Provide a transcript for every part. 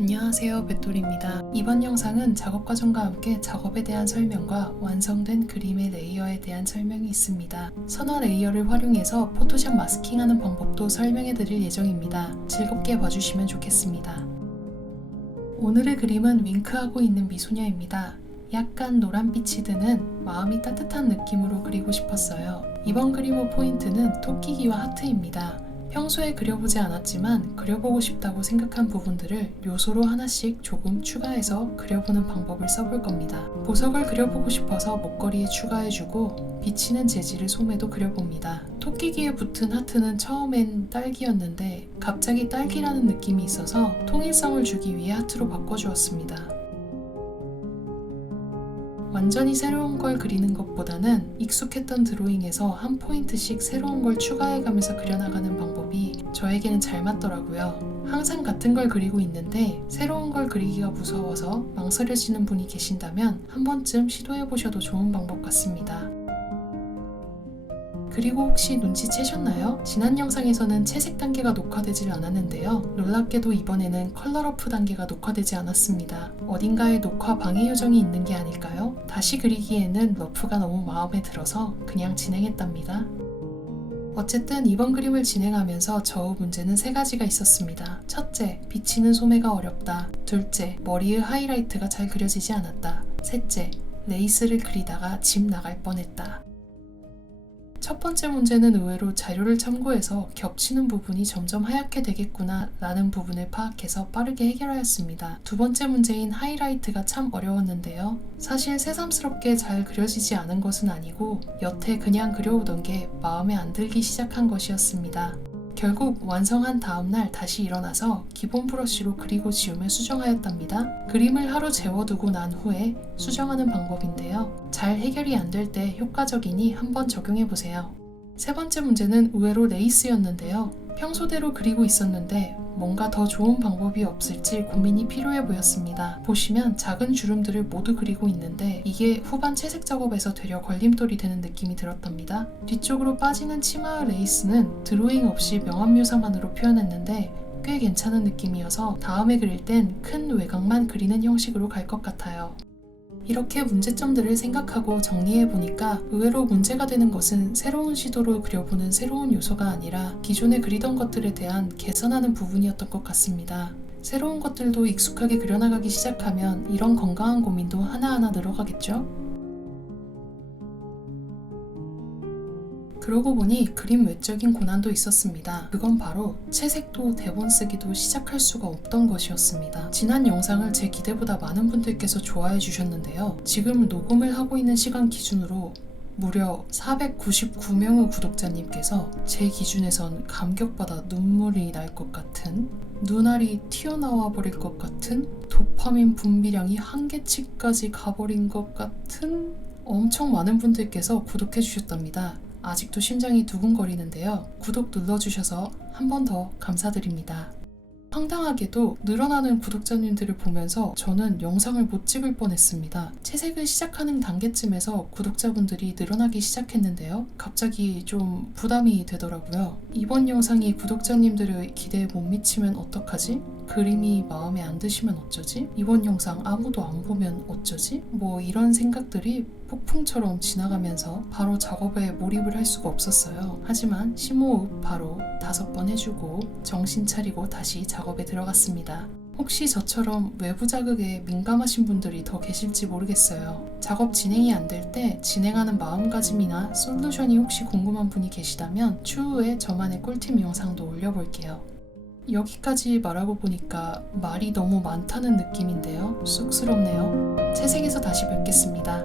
안녕하세요, 뱃돌입니다. 이번 영상은 작업 과정과 함께 작업에 대한 설명과 완성된 그림의 레이어에 대한 설명이 있습니다. 선화 레이어를 활용해서 포토샵 마스킹하는 방법도 설명해 드릴 예정입니다. 즐겁게 봐주시면 좋겠습니다. 오늘의 그림은 윙크하고 있는 미소녀입니다. 약간 노란빛이 드는 마음이 따뜻한 느낌으로 그리고 싶었어요. 이번 그림의 포인트는 토끼기와 하트입니다. 평소에 그려보지 않았지만 그려보고 싶다고 생각한 부분들을 요소로 하나씩 조금 추가해서 그려보는 방법을 써볼 겁니다. 보석을 그려보고 싶어서 목걸이에 추가해주고 비치는 재질의 소매도 그려봅니다. 토끼기에 붙은 하트는 처음엔 딸기였는데 갑자기 딸기라는 느낌이 있어서 통일성을 주기 위해 하트로 바꿔주었습니다. 완전히 새로운 걸 그리는 것보다는 익숙했던 드로잉에서 한 포인트씩 새로운 걸 추가해가면서 그려나가는 방법이 저에게는 잘 맞더라고요. 항상 같은 걸 그리고 있는데 새로운 걸 그리기가 무서워서 망설여지는 분이 계신다면 한 번쯤 시도해보셔도 좋은 방법 같습니다. 그리고 혹시 눈치채셨나요? 지난 영상에서는 채색 단계가 녹화되질 않았는데요. 놀랍게도 이번에는 컬러러프 단계가 녹화되지 않았습니다. 어딘가에 녹화 방해 요정이 있는 게 아닐까요? 다시 그리기에는 러프가 너무 마음에 들어서 그냥 진행했답니다. 어쨌든 이번 그림을 진행하면서 저의 문제는 3가지가 있었습니다. 첫째, 비치는 소매가 어렵다. 둘째, 머리의 하이라이트가 잘 그려지지 않았다. 셋째, 레이스를 그리다가 집 나갈 뻔했다. 첫 번째 문제는 의외로 자료를 참고해서 겹치는 부분이 점점 하얗게 되겠구나 라는 부분을 파악해서 빠르게 해결하였습니다. 두 번째 문제인 하이라이트가 참 어려웠는데요. 사실 새삼스럽게 잘 그려지지 않은 것은 아니고 여태 그냥 그려오던 게 마음에 안 들기 시작한 것이었습니다. 결국 완성한 다음날 다시 일어나서 기본 브러쉬로 그리고 지우며 수정하였답니다. 그림을 하루 재워두고 난 후에 수정하는 방법인데요. 잘 해결이 안 될 때 효과적이니 한번 적용해보세요. 세 번째 문제는 의외로 레이스였는데요. 평소대로 그리고 있었는데 뭔가 더 좋은 방법이 없을지 고민이 필요해 보였습니다. 보시면 작은 주름들을 모두 그리고 있는데 이게 후반 채색 작업에서 되려 걸림돌이 되는 느낌이 들었답니다. 뒤쪽으로 빠지는 치마의 레이스는 드로잉 없이 명암 묘사만으로 표현했는데 꽤 괜찮은 느낌이어서 다음에 그릴 땐 큰 외곽만 그리는 형식으로 갈 것 같아요. 이렇게 문제점들을 생각하고 정리해보니까 의외로 문제가 되는 것은 새로운 시도로 그려보는 새로운 요소가 아니라 기존에 그리던 것들에 대한 개선하는 부분이었던 것 같습니다. 새로운 것들도 익숙하게 그려나가기 시작하면 이런 건강한 고민도 하나하나 늘어가겠죠? 그러고 보니 그림 외적인 고난도 있었습니다. 그건 바로 채색도 대본 쓰기도 시작할 수가 없던 것이었습니다. 지난 영상을 제 기대보다 많은 분들께서 좋아해 주셨는데요. 지금 녹음을 하고 있는 시간 기준으로 무려 499명의 구독자님께서 제 기준에선 감격받아 눈물이 날 것 같은, 눈알이 튀어나와 버릴 것 같은, 도파민 분비량이 한계치까지 가버린 것 같은 엄청 많은 분들께서 구독해 주셨답니다. 아직도 심장이 두근거리는데요. 구독 눌러주셔서 한 번 더 감사드립니다. 황당하게도 늘어나는 구독자님들을 보면서 저는 영상을 못 찍을 뻔했습니다. 채색을 시작하는 단계쯤에서 구독자분들이 늘어나기 시작했는데요. 갑자기 좀 부담이 되더라고요. 이번 영상이 구독자님들의 기대에 못 미치면 어떡하지? 그림이 마음에 안 드시면 어쩌지? 이번 영상 아무도 안 보면 어쩌지? 뭐 이런 생각들이 폭풍처럼 지나가면서 바로 작업에 몰입을 할 수가 없었어요. 하지만 심호흡 바로 5번 해주고 정신 차리고 다시 작업에 들어갔습니다. 혹시 저처럼 외부 자극에 민감하신 분들이 더 계실지 모르겠어요. 작업 진행이 안 될 때 진행하는 마음가짐이나 솔루션이 혹시 궁금한 분이 계시다면 추후에 저만의 꿀팁 영상도 올려볼게요. 여기까지 말하고 보니까 말이 너무 많다는 느낌인데요. 쑥스럽네요. 채색에서 다시 뵙겠습니다.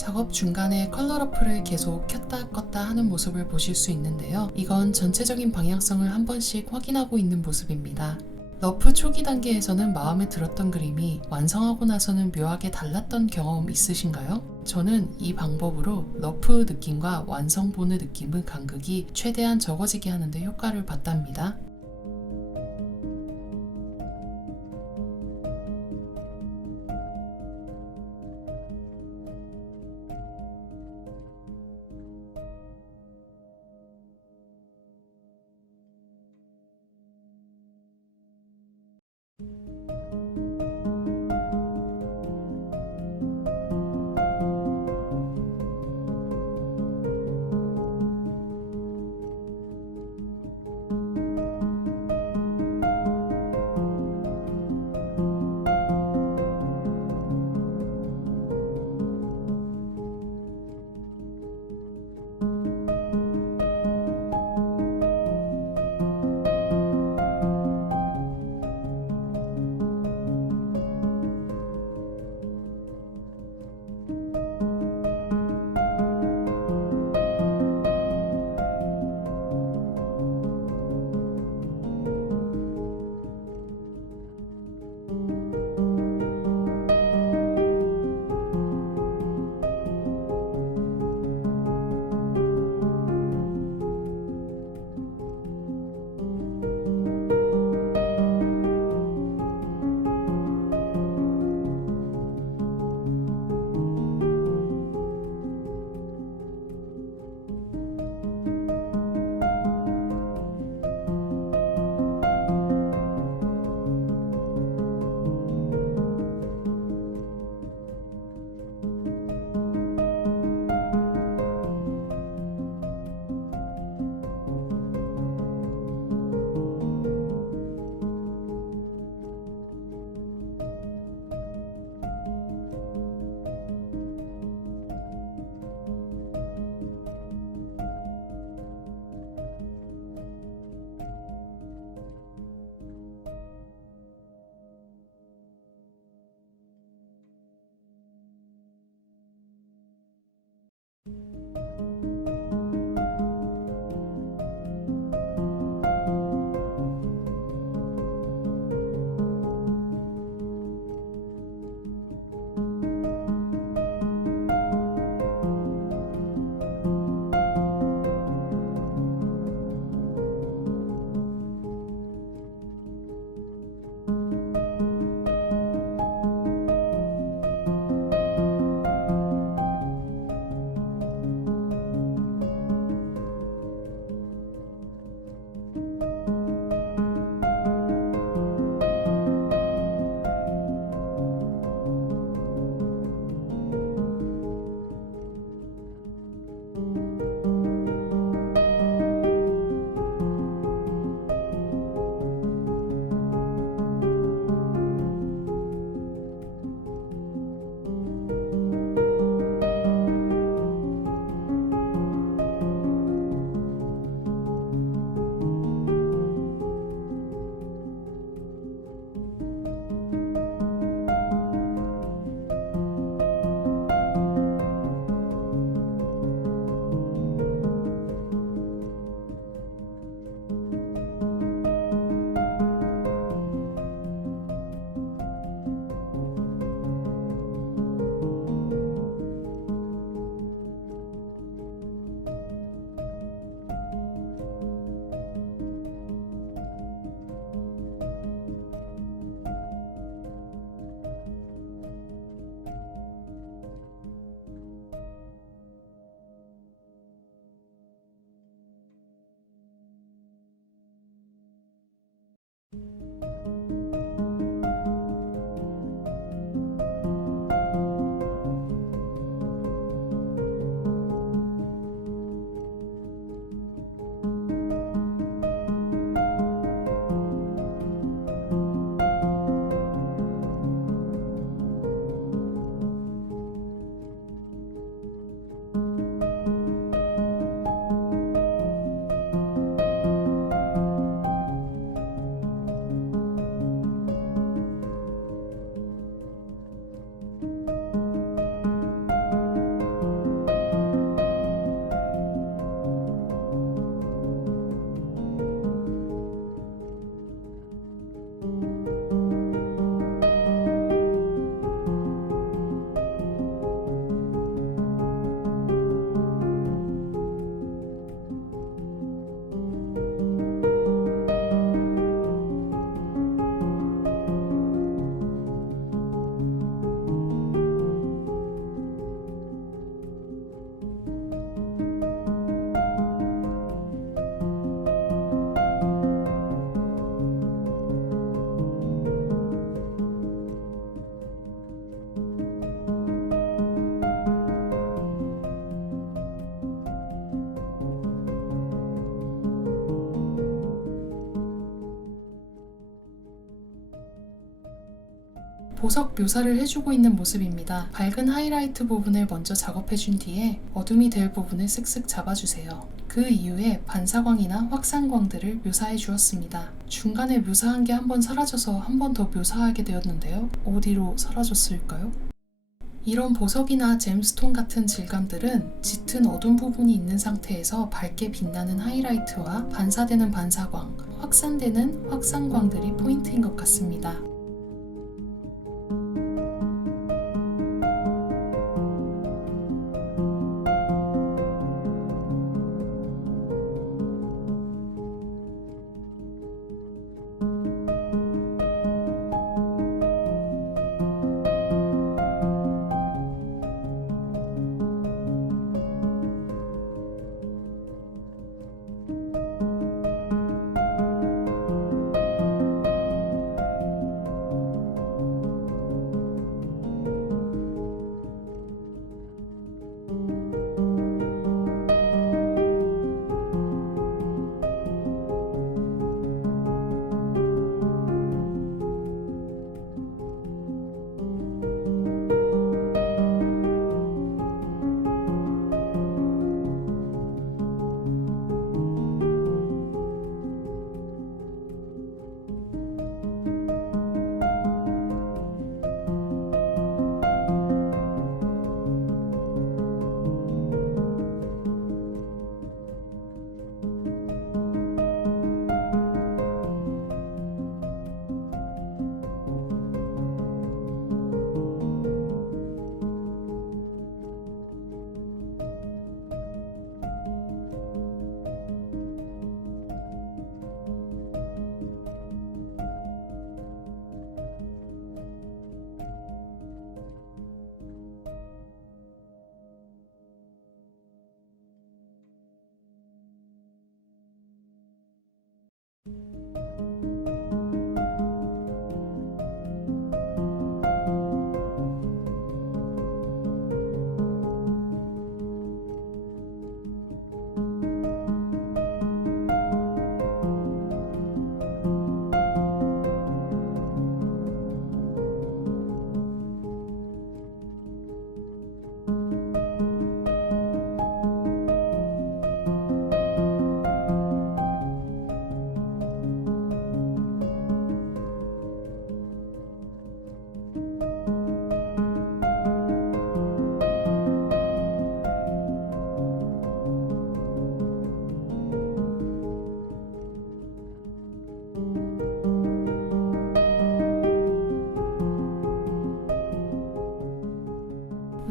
작업 중간에 컬러 러프를 계속 켰다 껐다 하는 모습을 보실 수 있는데요. 이건 전체적인 방향성을 한 번씩 확인하고 있는 모습입니다. 러프 초기 단계에서는 마음에 들었던 그림이 완성하고 나서는 묘하게 달랐던 경험 있으신가요? 저는 이 방법으로 러프 느낌과 완성본의 느낌의 간극이 최대한 적어지게 하는 데 효과를 봤답니다. 보석 묘사를 해주고 있는 모습입니다. 밝은 하이라이트 부분을 먼저 작업해준 뒤에 어둠이 될 부분을 쓱쓱 잡아주세요. 그 이후에 반사광이나 확산광들을 묘사해 주었습니다. 중간에 묘사한 게 한번 사라져서 한 번 더 묘사하게 되었는데요. 어디로 사라졌을까요? 이런 보석이나 잼스톤 같은 질감들은 짙은 어두운 부분이 있는 상태에서 밝게 빛나는 하이라이트와 반사되는 반사광, 확산되는 확산광들이 포인트인 것 같습니다.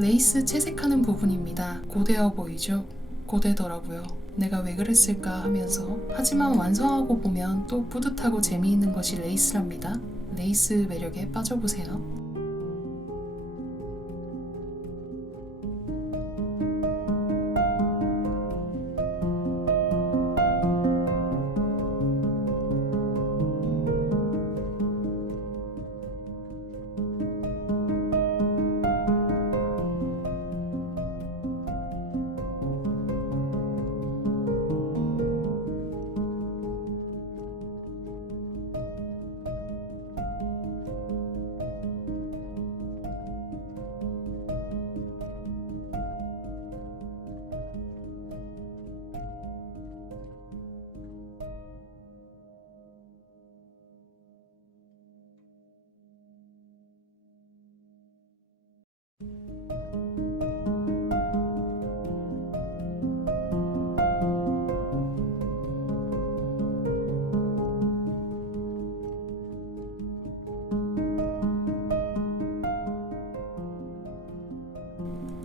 레이스 채색하는 부분입니다. 고대어 보이죠? 고대더라고요. 내가 왜 그랬을까 하면서, 하지만 완성하고 보면 또 뿌듯하고 재미있는 것이 레이스랍니다. 레이스 매력에 빠져보세요.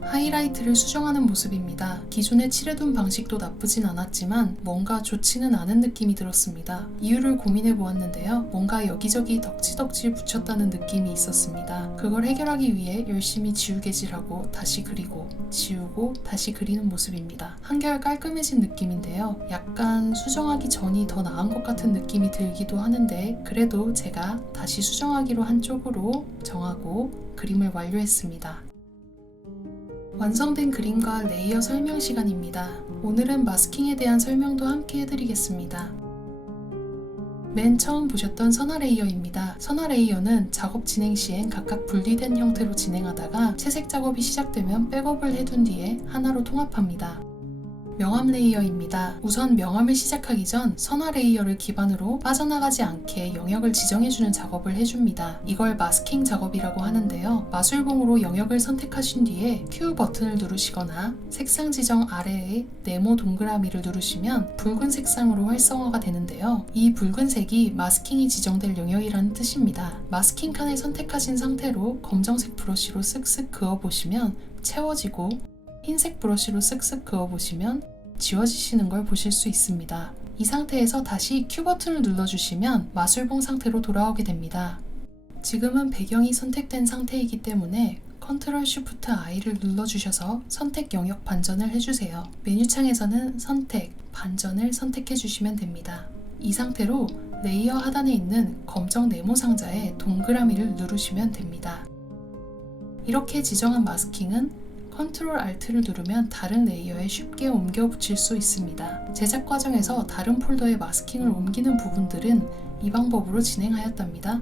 하이라이트를 수정하는 모습입니다. 기존에 칠해둔 방식도 나쁘진 않았지만 뭔가 좋지는 않은 느낌이 들었습니다. 이유를 고민해 보았는데요. 뭔가 여기저기 덕지덕지 붙였다는 느낌이 있었습니다. 그걸 해결하기 위해 열심히 지우개질하고 다시 그리고 지우고 다시 그리는 모습입니다. 한결 깔끔해진 느낌인데요. 약간 수정하기 전이 더 나은 것 같은 느낌이 들기도 하는데, 그래도 제가 다시 수정하기로 한 쪽으로 정하고 그림을 완료했습니다. 완성된 그림과 레이어 설명 시간입니다. 오늘은 마스킹에 대한 설명도 함께 해드리겠습니다. 맨 처음 보셨던 선화 레이어입니다. 선화 레이어는 작업 진행 시엔 각각 분리된 형태로 진행하다가 채색 작업이 시작되면 백업을 해둔 뒤에 하나로 통합합니다. 명암 레이어입니다. 우선 명암을 시작하기 전 선화 레이어를 기반으로 빠져나가지 않게 영역을 지정해주는 작업을 해줍니다. 이걸 마스킹 작업이라고 하는데요. 마술봉으로 영역을 선택하신 뒤에 Q 버튼을 누르시거나 색상 지정 아래에 네모 동그라미를 누르시면 붉은 색상으로 활성화가 되는데요. 이 붉은색이 마스킹이 지정될 영역이라는 뜻입니다. 마스킹 칸을 선택하신 상태로 검정색 브러쉬로 쓱쓱 그어보시면 채워지고 흰색 브러쉬로 쓱쓱 그어보시면 지워지시는 걸 보실 수 있습니다. 이 상태에서 다시 Q 버튼을 눌러주시면 마술봉 상태로 돌아오게 됩니다. 지금은 배경이 선택된 상태이기 때문에 Ctrl Shift I를 눌러주셔서 선택 영역 반전을 해주세요. 메뉴창에서는 선택, 반전을 선택해주시면 됩니다. 이 상태로 레이어 하단에 있는 검정 네모 상자에 동그라미를 누르시면 됩니다. 이렇게 지정한 마스킹은 Ctrl Alt를 누르면 다른 레이어에 쉽게 옮겨 붙일 수 있습니다. 제작 과정에서 다른 폴더에 마스킹을 옮기는 부분들은 이 방법으로 진행하였답니다.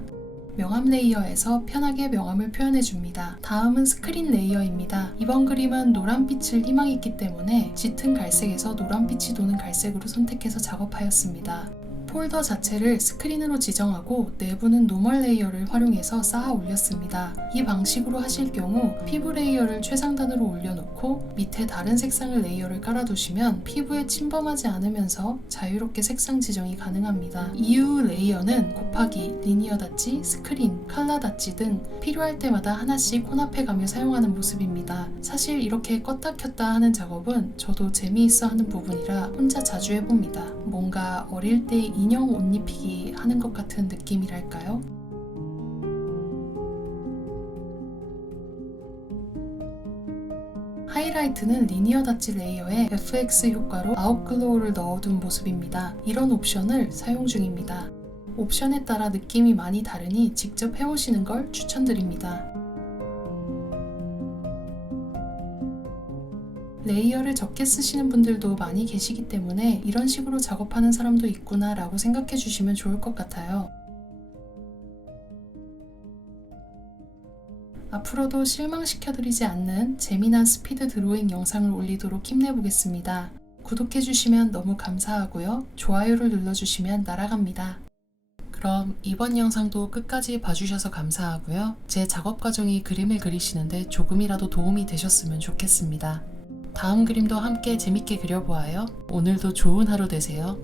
명암 레이어에서 편하게 명암을 표현해줍니다. 다음은 스크린 레이어입니다. 이번 그림은 노란빛을 희망했기 때문에 짙은 갈색에서 노란빛이 도는 갈색으로 선택해서 작업하였습니다. 폴더 자체를 스크린으로 지정하고 내부는 노멀 레이어를 활용해서 쌓아 올렸습니다. 이 방식으로 하실 경우 피부 레이어를 최상단으로 올려놓고 밑에 다른 색상의 레이어를 깔아두시면 피부에 침범하지 않으면서 자유롭게 색상 지정이 가능합니다. 이후 레이어는 곱하기, 리니어 닷지, 스크린, 칼라 닷지 등 필요할 때마다 하나씩 혼합해가며 사용하는 모습입니다. 사실 이렇게 껐다 켰다 하는 작업은 저도 재미있어 하는 부분이라 혼자 자주 해봅니다. 뭔가 어릴 때 인형 옷 입히기 하는 것 같은 느낌이랄까요? 하이라이트는 리니어 닷지 레이어에 FX 효과로 아웃글로우를 넣어둔 모습입니다. 이런 옵션을 사용 중입니다. 옵션에 따라 느낌이 많이 다르니 직접 해보시는 걸 추천드립니다. 레이어를 적게 쓰시는 분들도 많이 계시기 때문에 이런 식으로 작업하는 사람도 있구나 라고 생각해 주시면 좋을 것 같아요. 앞으로도 실망시켜드리지 않는 재미난 스피드 드로잉 영상을 올리도록 힘내보겠습니다. 구독해주시면 너무 감사하고요. 좋아요를 눌러주시면 날아갑니다. 그럼 이번 영상도 끝까지 봐주셔서 감사하고요. 제 작업 과정이 그림을 그리시는데 조금이라도 도움이 되셨으면 좋겠습니다. 다음 그림도 함께 재밌게 그려보아요. 오늘도 좋은 하루 되세요.